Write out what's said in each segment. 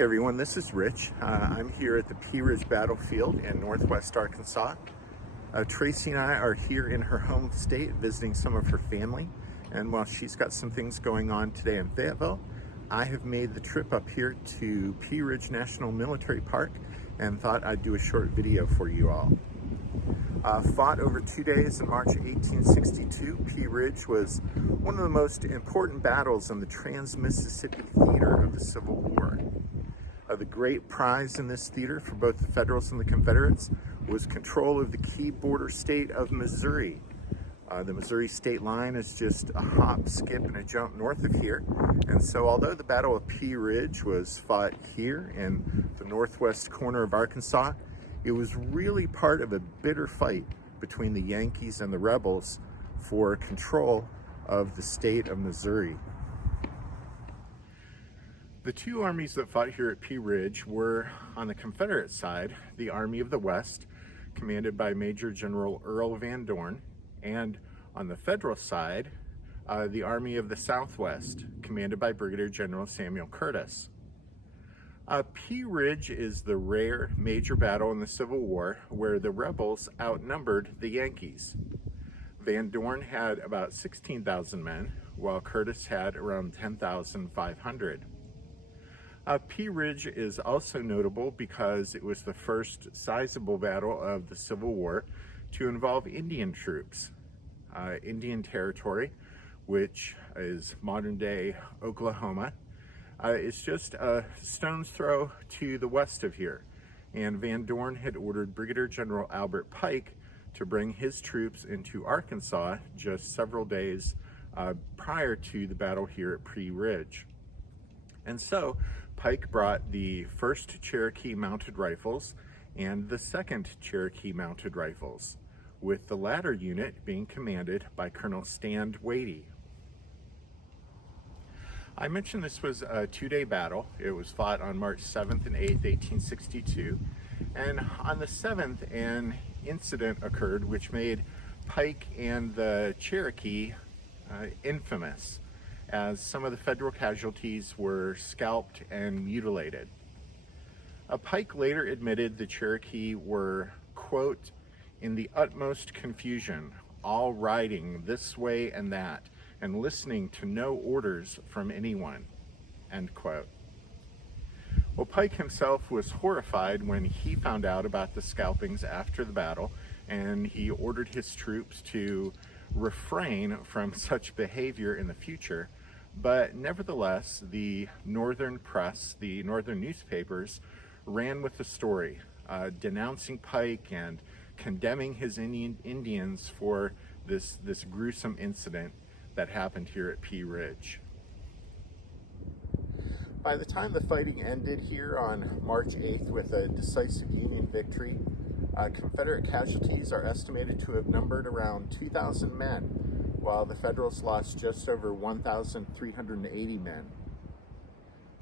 Hey everyone, this is Rich. I'm here at the Pea Ridge Battlefield in northwest Arkansas. Tracy and I are here in her home state visiting some of her family, and while she's got some things going on today in Fayetteville, I have made the trip up here to Pea Ridge National Military Park and thought I'd do a short video for you all. Fought over 2 days in March 1862, Pea Ridge was one of the most important battles in the Trans-Mississippi theater of the Civil War. The great prize in this theater for both the Federals and the Confederates was control of the key border state of Missouri. The Missouri state line is just a hop, skip, and a jump north of here. And so although the Battle of Pea Ridge was fought here in the northwest corner of Arkansas, it was really part of a bitter fight between the Yankees and the rebels for control of the state of Missouri. The two armies that fought here at Pea Ridge were, on the Confederate side, the Army of the West, commanded by Major General Earl Van Dorn, and on the Federal side, the Army of the Southwest, commanded by Brigadier General Samuel Curtis. Pea Ridge is the rare major battle in the Civil War where the rebels outnumbered the Yankees. Van Dorn had about 16,000 men, while Curtis had around 10,500. Pea Ridge is also notable because it was the first sizable battle of the Civil War to involve Indian troops. Indian Territory, which is modern-day Oklahoma, is just a stone's throw to the west of here, and Van Dorn had ordered Brigadier General Albert Pike to bring his troops into Arkansas just several days prior to the battle here at Pea Ridge. And so Pike brought the 1st Cherokee Mounted Rifles and the 2nd Cherokee Mounted Rifles, with the latter unit being commanded by Colonel Stand Watie. I mentioned this was a 2-day battle. It was fought on March 7th and 8th, 1862. And on the 7th, an incident occurred which made Pike and the Cherokee infamous, as some of the Federal casualties were scalped and mutilated. Pike later admitted the Cherokee were, quote, in the utmost confusion, all riding this way and that, and listening to no orders from anyone, end quote. Well, Pike himself was horrified when he found out about the scalpings after the battle, and he ordered his troops to refrain from such behavior in the future. But nevertheless, the northern press, the northern newspapers, ran with the story, denouncing Pike and condemning his Indians for this gruesome incident that happened here at Pea Ridge. By the time the fighting ended here on March 8th with a decisive Union victory, Confederate casualties are estimated to have numbered around 2,000 men, while the Federals lost just over 1,380 men.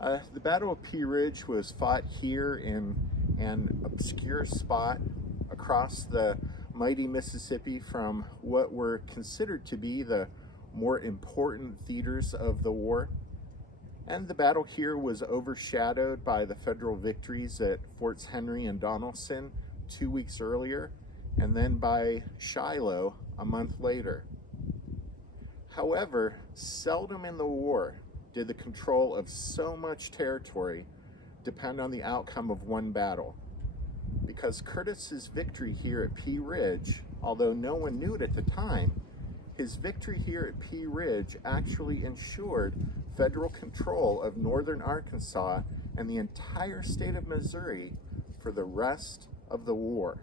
The Battle of Pea Ridge was fought here in an obscure spot across the mighty Mississippi from what were considered to be the more important theaters of the war. And the battle here was overshadowed by the Federal victories at Forts Henry and Donelson 2 weeks earlier, and then by Shiloh a month later. However, seldom in the war did the control of so much territory depend on the outcome of one battle, because Curtis's victory here at Pea Ridge, although no one knew it at the time, his victory here at Pea Ridge actually ensured Federal control of northern Arkansas and the entire state of Missouri for the rest of the war.